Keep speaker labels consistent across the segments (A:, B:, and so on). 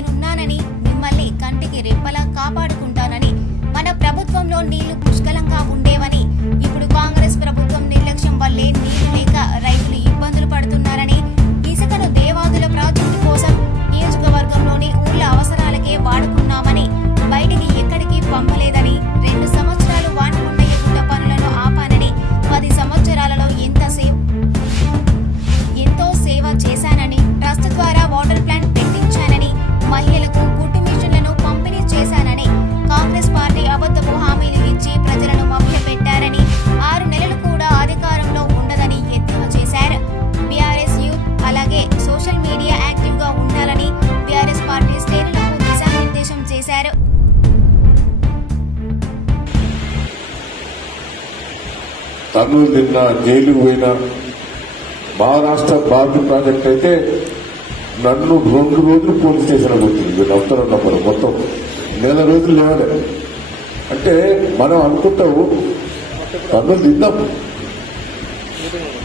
A: నేనున్నానని మిమ్మల్ని కంటికి రెప్పలా కాపాడుకుంటానని మన ప్రభుత్వంలో నీళ్ళు పుష్కలంగా ఉండే తన్నులు తిన్నా జైలుకు పోయిన మహారాష్ట్ర బాబు ప్రాజెక్ట్ అయితే నన్ను రెండు రోజులు పోలీస్ స్టేషన్ పోతుంది వీళ్ళు అవతరం నంబర్ మొత్తం నెల రోజులు లేవలే. అంటే మనం అనుకుంటాము తన్నులు తిన్నాం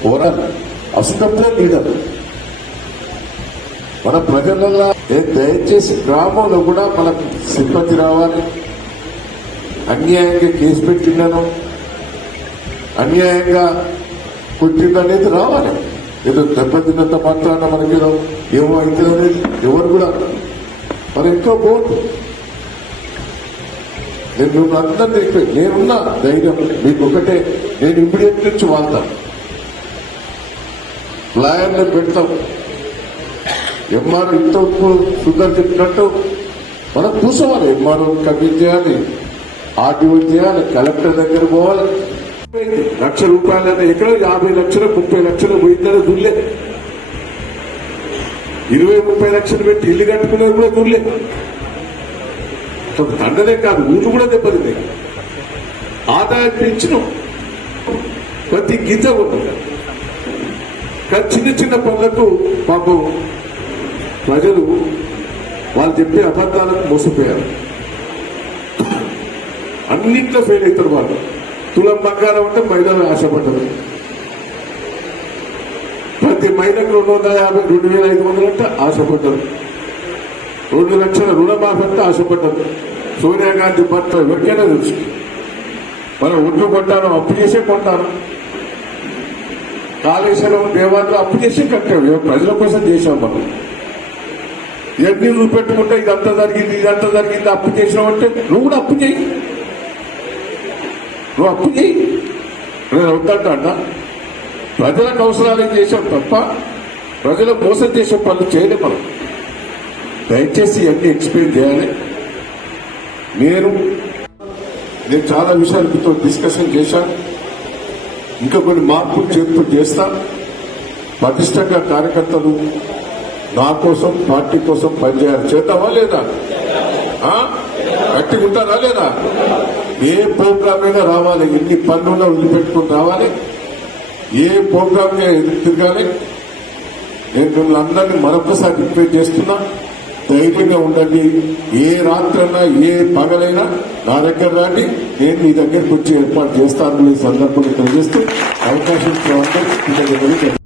A: ఓవరాల్ అసలు లీడర్ మన ప్రజలలో దయచేసి గ్రామంలో కూడా మనకు సింపతి రావాలి. అన్యాయంగా కేసు పెట్టిండను. అన్యాయంగా కొట్టిండు అనేది రావాలి. ఏదో దెబ్బతిన్నంత మాత్రాన మనకి ఏమో అయితే అనేది ఎవరు కూడా మన ఎక్కువ పోదు. నేను నువ్వు అందరినీ చెప్పి- నేనున్నా ధైర్యం. మీకు ఒకటే. నేను ఇమ్మీడియట్ నుంచి వాళ్తాను లాయర్లు పెడతాం. ఎంఆర్ ఇంత సుందర్ చెప్పినట్టు మనం కూర్చోవాలి. ఎంఆర్ఓ కమిటీ చేయాలి. ఆర్టీఓ చేయాలి. కలెక్టర్ దగ్గర పోవాలి. లక్ష రూపాయలు ఎక్కడ? యాభై లక్షలు ముప్పై లక్షలు పోయిందని దుర్లే ఇరవై ముప్పై లక్షలు పెట్టి ఇల్లు కట్టుకున్నది కూడా దుర్లే ఒక దండనే కాదు ఊరు కూడా దెబ్బతింది ఆదాయం పెంచిన ప్రతి గింజ ఉంటుంది కానీ చిన్న చిన్న పనులకు పాపం ప్రజలు వాళ్ళు చెప్పే అబద్ధాలకు మోసపోయారు. అన్నింటిలో ఫెయిల్ అవుతారు వాళ్ళు. తులం బంగారం అంటే మహిళలు ఆశపడ్డారు ప్రతి మహిళకు రెండు వందల యాభై రెండు వేల ఐదు వందలు అంటే ఆశపడ్డారు. రెండు లక్షల రుణమాఫీ అంటే ఆశపడ్డారు. సోనియా గాంధీ భర్త ఎవరికైనా తెలుసు. మనం ఒడ్లు కొంటాను అప్పు చేసే కొంటాను. కాళేశ్వరం దేవాలయం అప్పు చేసి కట్టాం ప్రజల కోసం చేశాం మనం. ఎన్ని నువ్వు పెట్టుకుంటే ఇదంతా జరిగింది ఇదంతా జరిగింది అప్పు చేసినావు అంటే నువ్వు కూడా అప్పు చేయి. నువ్వు అప్పు చేయి నేను వద్దంట ప్రజలకు అవసరాలు చేసాం తప్ప ప్రజలు మోసం చేసే పనులు చేయలే మనం. దయచేసి ఇవన్నీ ఎక్స్ప్లెయిన్ చేయాలి. నేను నేను చాలా విషయాలు మీతో డిస్కషన్ చేశాను ఇంకా కొన్ని మార్పులు చేర్పు చేస్తా. పటిష్టంగా కార్యకర్తలు నా కోసం పార్టీ కోసం పనిచేయాలి. చేద్దామా లేదా? గట్టిగా ఉంటారా లేదా? ఏ ప్రోగ్రామ్ అయినా రావాలి. ఎన్ని పనులున్నా వదిలిపెట్టుకుని రావాలి. ఏ ప్రోగ్రామ్ తిరగాలి నేను మిమ్మల్ని అందరినీ మరొకసారి రిక్వెస్ట్ చేస్తున్నా. ధైర్యంగా ఉండండి. ఏ రాత్రైనా ఏ పగలైనా నా దగ్గర రాండి. నేను మీ దగ్గరకు వచ్చి ఏర్పాటు చేస్తాను. సందర్భంగా తెలియజేస్తూ అవకాశం ఇచ్చిన అందరికీ